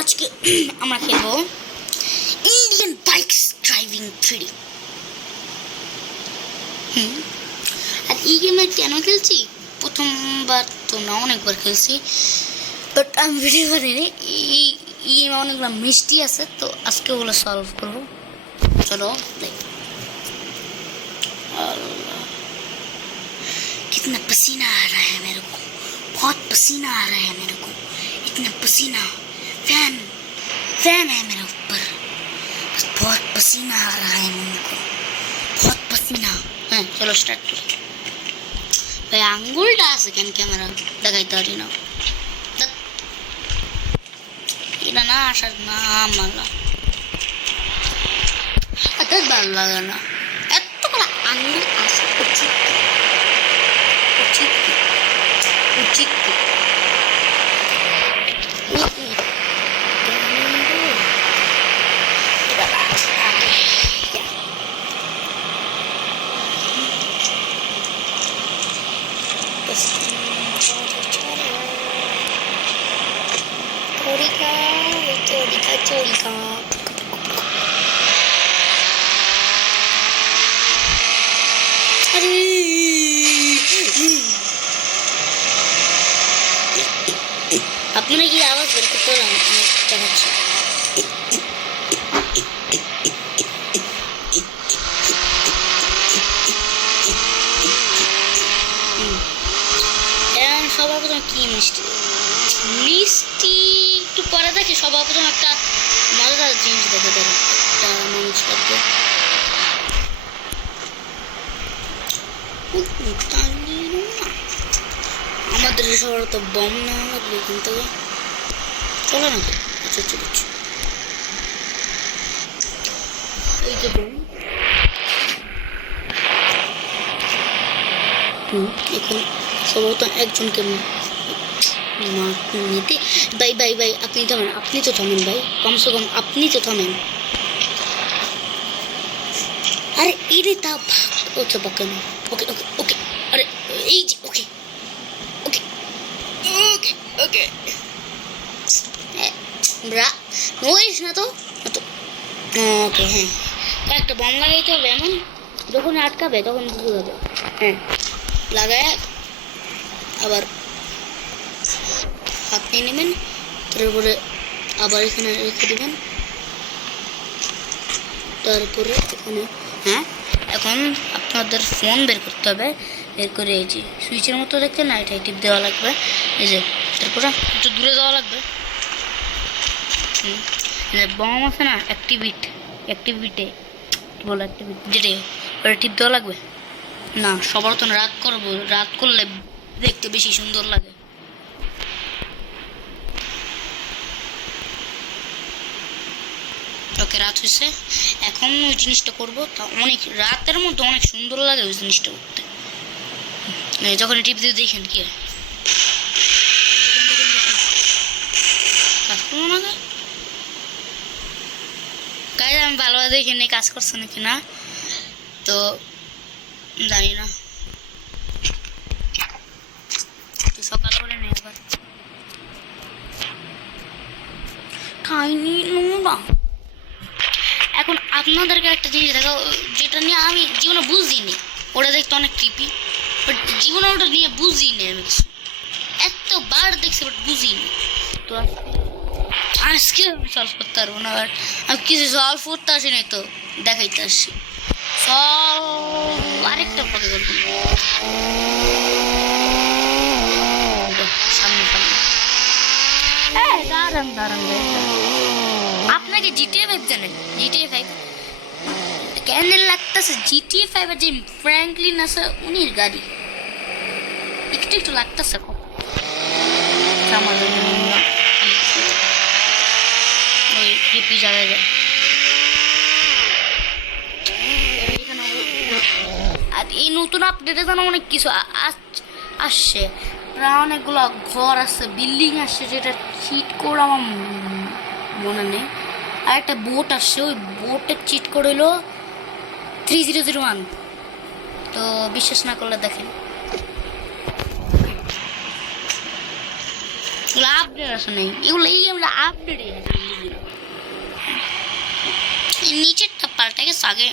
আজকে আমরা খেলবো ইন্ডিয়ান বাইকস ড্রাইভিং 3D। আর এই গেমে কেন খেলছি, প্রথমবার তো না, অনেকবার খেলছি, বাট আমি ভিডিও করিনি। এই গেমে অনেকগুলো মিষ্টি আছে, তো আজকে ওগুলো সলভ করবো। চলো দেখ। कितना पसीना आ रहा है मेरे को, बहुत पसीना आ रहा है मेरे को, इतना पसीना। फैन फैन है मेरे ऊपर, बस बहुत पसीना आ रहा है मेरे को, बहुत पसीना। हाँ चलो स्टार्ट करो भाई। आंगुलটা আছে কেন ক্যামেরা দেখাইতে পারি না, এটা না আসার না মালা এত ভালো লাগে না। এতগুলো আঙ্গুল আসা উচিত উচিত উচিত। চোরিকা আপনারা কি আওয়াজ বের করতে পারেন? দেখাচ্ছি। সবার প্রথমে কি মিষ্টি মিষ্টি একটু পরে দেখি। সবার প্রথমে একটা মজাদার জিনিস দেখে দেবো, একটা মানুষ লাগবে। আমাদের সবার তো বম নেওয়া লাগবে এখান থেকে। চলো না, আচ্ছা চলছি। এই যে বম, এখন সবার তো একজনকে নিতে। ভাই ভাই ভাই আপনি থামেন, আপনি তো থামেন ভাই, কমসে কম আপনি তো থামেন। আরে এরে তা ওকে কেন? ওকে ওকে ওকে, আরে এই যে ওকে ওকে ওকে ওকে নইস না তো ওকে। হ্যাঁ একটা বম লাগাইতে হবে, এমন যখন আটকাবে তখন বুঝে যাবে। হ্যাঁ লাগায় আবার হাত নিয়ে নেবেন, তারপরে আবার এখানে রেখে দেবেন, তারপরে এখানে। হ্যাঁ এখন আপনাদের ফোন বের করতে হবে, বের করে এই যে সুইচের মতো দেখতে না, এটাই টিপ দেওয়া লাগবে। এই যে তারপরে একটু দূরে যাওয়া লাগবে। বম আছে না, অ্যাক্টিভিটে বলো, অ্যাক্টিভিটি যেটাই ওটা টিপ দেওয়া লাগবে। না সবার তো রাত করবো, রাত করলে দেখতে বেশি সুন্দর লাগে। ওকে রাত হয়েছে, এখন ওই জিনিসটা করবো। তা অনেক রাতের মধ্যে অনেক সুন্দর লাগে ওই জিনিসটা করতে। যখন টিপ দিয়ে দেখেন কি হয়, কাজ করবো না কাজ আমি ভালোভাবে দেখে নিই কাজ করছে নাকি না, তো জানি না। সকাল করে নেই আবার খাইনি নোংরা। এখন আপনাদেরকে একটা জিনিস দেখাও, যেটা নিয়ে আমি জীবনে বুঝিনি। ওটা দেখতে অনেক ক্রিপি, বাট জীবনে ওটা নিয়ে বুঝিনি আমি কিছু। এতবার দেখছি বাট বুঝিনি। তো আজকে আমি সলভ করতে পারবো না, বাট আমি কিছু সলভ করতে আসি নাই, তো দেখাইতে আসছি। আরেকটা পকে করবো সামনে সামনে। হ্যাঁ দাঁড়ান দাঁড়ান, আপনাকে জিটিএ 5 জানেন? জিটিএ 5 কেন লাগতেছে? জিটিএ 5 এর যে ফ্র্যাঙ্কলিন আছে উনির গাড়ি একটু একটু লাগতেছে। ওই রিপি জায়গায় যায়। আর এই নতুন আপডেটে যেন অনেক কিছু আসছে, প্রায় অনেকগুলো ঘর আসছে, বিল্ডিং আসছে, যেটা চিট করে আমার মনে নেই। আর একটা বোট আসছে, ওই বোটের চিট করে হলো 3001। তো বিশ্বাস না করলে দেখেন। এগুলো আপডেট আসে নাই, এগুলো এই গেমটা আপডেট নিচেরটা পাল্টে গেছে, আগে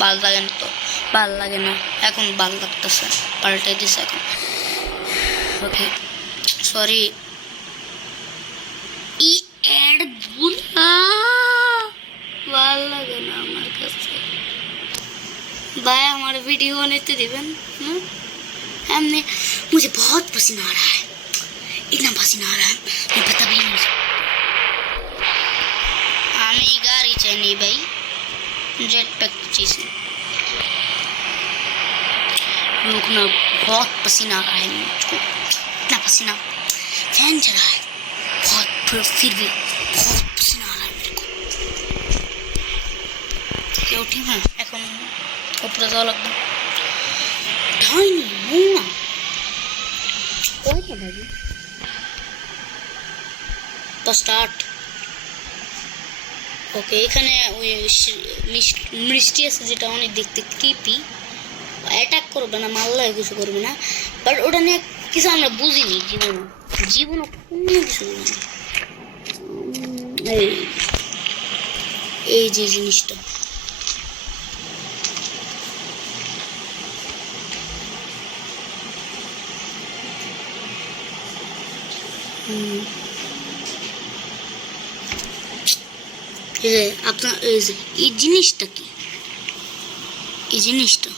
ভাল লাগে না, তো ভাল লাগে না, এখন ভাল লাগতেছে, পাল্টাই দিছে এখন। ওকে সরি ই অ্যাড ভাল লাগে না আমার কাছে भाई। हमारे वीडियो बनते दिवन हमने मुझे बहुत पसीना आ रहा है, इतना पसीना आ रहा है मैं बता भी नहीं मुझे। हमें गाड़ी चाहिए भाई, जेट पैक चाहिए। रुकना, बहुत पसीना आ रहा है मुझको, इतना पसीना, फैन चला है बहुत, फिर भी बहुत पसीना आ रहा है मेरे को। क्या उठी है এখন উপরে যাওয়া লাগবে। ঢাইনি না কয়টা বাজে? তো স্টার্ট। ওকে এখানে ওই মিষ্টি আছে যেটা অনেক দেখতে ক্রিপি, অ্যাটাক করবে না, মারলে কিছু করবে না, বাট ওটা নিয়ে কিছু আমরা বুঝিনি জীবনে কোনো কিছু বুঝিনি। এই যে জিনিসটা আপনার এই জিনিসটা কি, এই জিনিসটা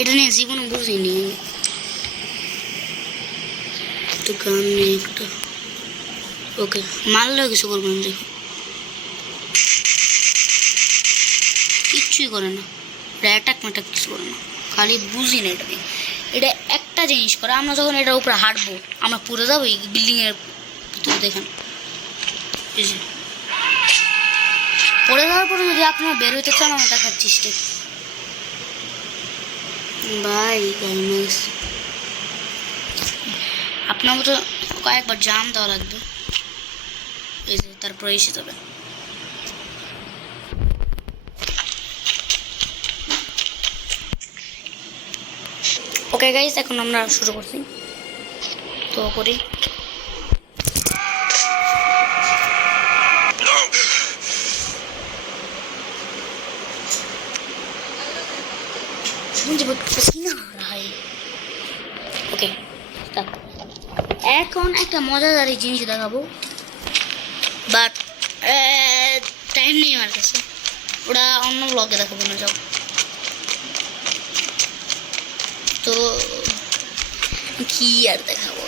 এটা নিয়ে জীবনে বুঝিনি। তো গান নেই একটা, ওকে মারলেও কিছু করবো না, দেখো কিচ্ছুই করে না, এটা অ্যাটাক ম্যাটাক কিছু করে না, খালি বুঝি না এটা নিয়ে। এটা একটা জিনিস করে, আমরা যখন এটার উপরে হাঁটবো আমরা পুরো যাবো এই বিল্ডিংয়ের ভিতরে। দেখেন পড়ে যাওয়ার পরে যদি আপনারা বের হইতে চান আমি দেখাচ্ছি স্টেপ ভাই। আপনার মতো কয়েকবার জাম দেওয়া লাগবে, এই যে তারপরে এসে যাবে। ওকে গাইস এখন আমরা শুরু করছি, তো করি। ওকে এখন একটা মজাদার জিনিস দেখাবো, বাট টাইম নেই আমার কাছে, ওটা অন্য ব্লগে দেখাবো না। যাও তো কি আর দেখাবো,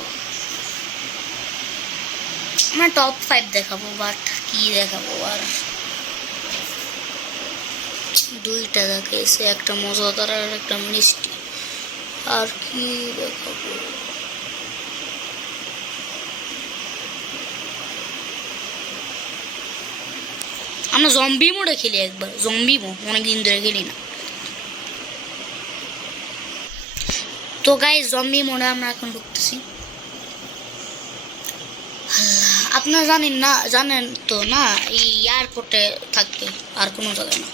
আমরা টপ 5 দেখাবো, বাট কি দেখাবো আর, দুইটা দেখাইছে, একটা মজাদার আর একটা মিষ্টি, আর কি দেখাবো। আমরা জম্বি মোডে খেলি একবার, জম্বি মোড অনেকদিন ধরে খেলি না। তো গাইস জম্বি মোডে আমরা এখন ঢুকতেছি। আপনারা জানেন তো না, এই এয়ারপোর্টে থাকবে আর কোনো জায়গায় না।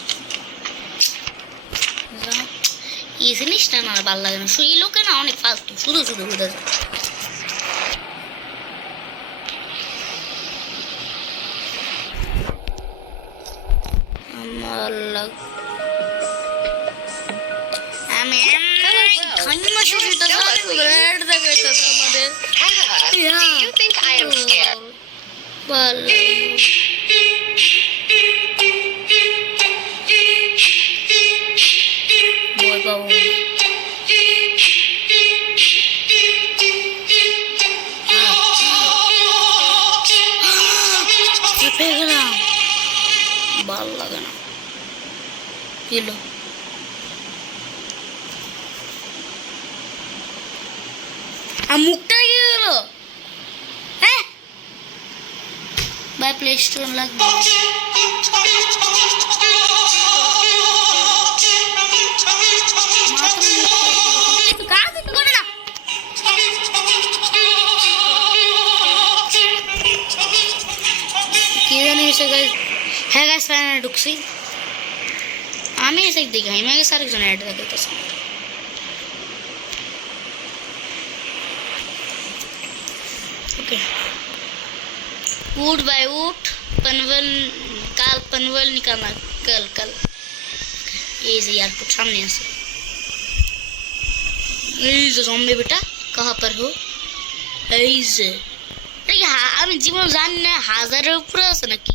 এই জিনিসটা না ভালো লাগে না, এই লোকে না অনেক ফালতু, শুধু শুধু বোঝা যায়। আমার ভালো লাগে না, কিলো আর মুখটা গিয়ে গেল। হ্যাঁ ভাই প্লে স্টোর লাগবে, কি জানি এসে গাইস। হ্যাঁ গাইস ফাইনালি ঢুকছি আমি, এসে দেখি আমি আগে আরেকজন অ্যাড দেখাইতেছি। ओके ऊट बाय ऊट पनवेल काल पनवेल निकालना कल कल ये से एयरपोर्ट सामने से এই যে জম্বি বেটা कहाँ पर हो এই যে আমি জীবন জানি না হাজারের উপরে আছে নাকি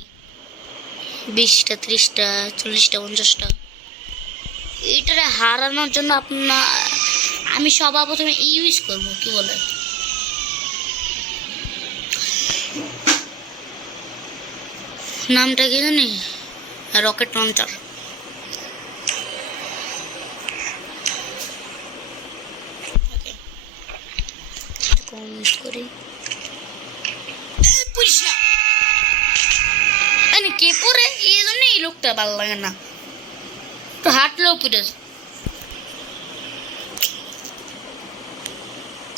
20টা 30টা 40টা 50টা এটারে হারানোর জন্য আপনার আমি সবার প্রথমে ইউজ করব কি বলে নামটা কি জানি রকেট লঞ্চার কমেন্ট করি পুলিশা মানে কে পরে এই জন্য এই লোকটা ভালো লাগে না তো হাঁটলেও পুরে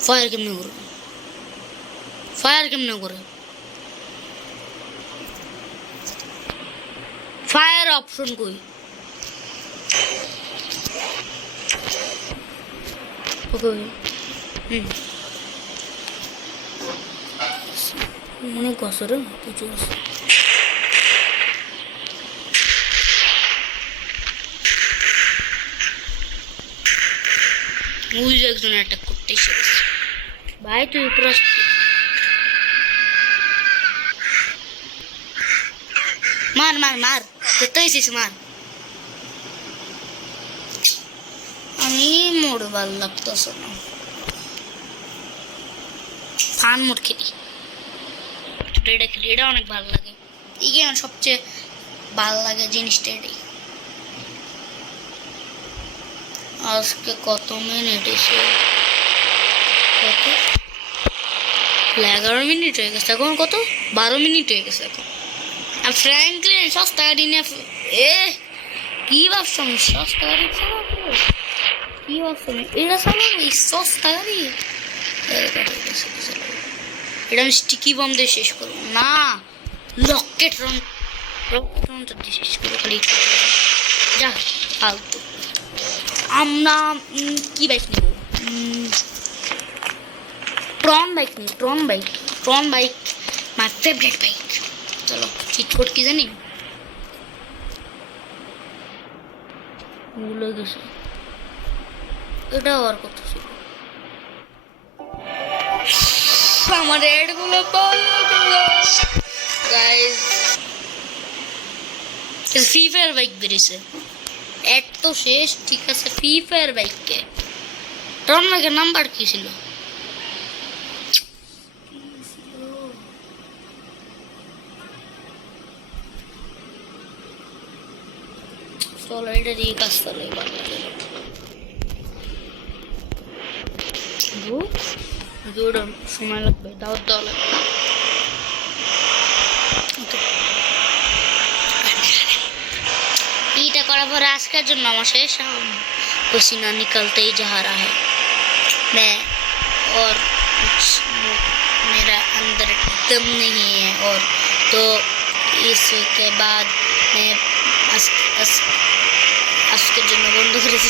ফায়ার কেমনে করে ফায়ার অপশন কই ওকে অনেক বছর কিছু আছে ওই একজন অ্যাটাক করতে এসেছে ভাই তুই উপরে মার মার মার যেতে এসেছিস মার আমি মোড় ভাল লাগতেছে না ফান মোড় খেলি এটা খেলি এটা অনেক ভালো লাগে এই গেম সবচেয়ে ভালো লাগে জিনিসটা এটাই আজকে কত মিনিট এসে কত 11 মিনিট হয়ে গেছে এখন কত 12 মিনিট হয়ে গেছে এখন আর ফ্র্যাঙ্কলিন সস্তা গাড়ি নিয়ে কি ভাবছো সস্তা গাড়ি কি ভাবছো এটা চালাবো সস্তা গাড়ি এটা আমি স্টিকি বম দিয়ে শেষ করবো না রকেট লঞ্চার দিয়ে শেষ করবো খালি যা ফালতু আমরা কি বাইক নেব ট্রন বাইক মাই ফেভারিট বাইক চলো চিট কোড কি জানি ভুলে গেছে এটা আর কত ছিল আমার এডগুলো গাইস ফ্রি ফায়ার বাইক বেরিয়েছে এড তো শেষ ঠিক আছে ফ্রি ফায়ার বাইককে ট্রন বাইকের নাম্বার কি ছিল চলো এটা দিয়ে কাজ চলে সময় লাগবে দাওয়াত দেওয়া লাগবে এইটা করার পরে আজকের জন্য আমার শেষ पसीना निकलते ही जा रहा है मैं और मेरा अंदर दम नहीं है और तो इसके बाद मैं আজকের জন্য বন্ধ করেছি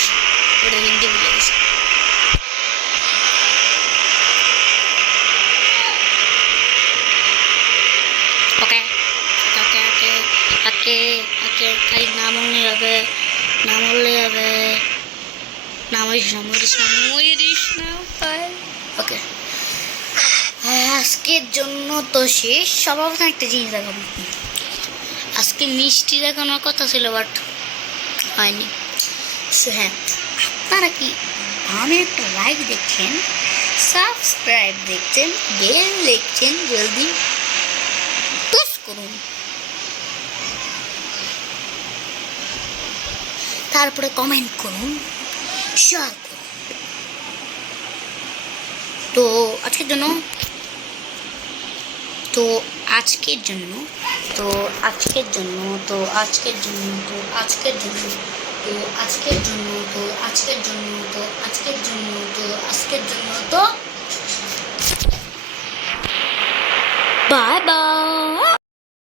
ওটা হিন্দি ভুলে গেছি ওকে ওকে ওকে ওকে ওকে খালি নাম মনে হবে নাম বললে হবে ওকে আজকের জন্য তো শেষ সবার একটা জিনিস দেখাবো আজকে মিষ্টি দেখানোর কথা ছিল বাট হয়নি হ্যাঁ আপনারা কি আমি একটা লাইক দেখছেন সাবস্ক্রাইব দেখছেন বেল দেখছেন জলদি পুশ করুন তারপরে কমেন্ট করুন শেয়ার করুন তো আজকের জন্য তো আজকের জন্য তো আজকের জন্য তো আজকের জন্য তো আজকের জন্য তো আজকের জন্য তো আজকের জন্য তো আজকের জন্য তো আজকের জন্য তো বাই বাই।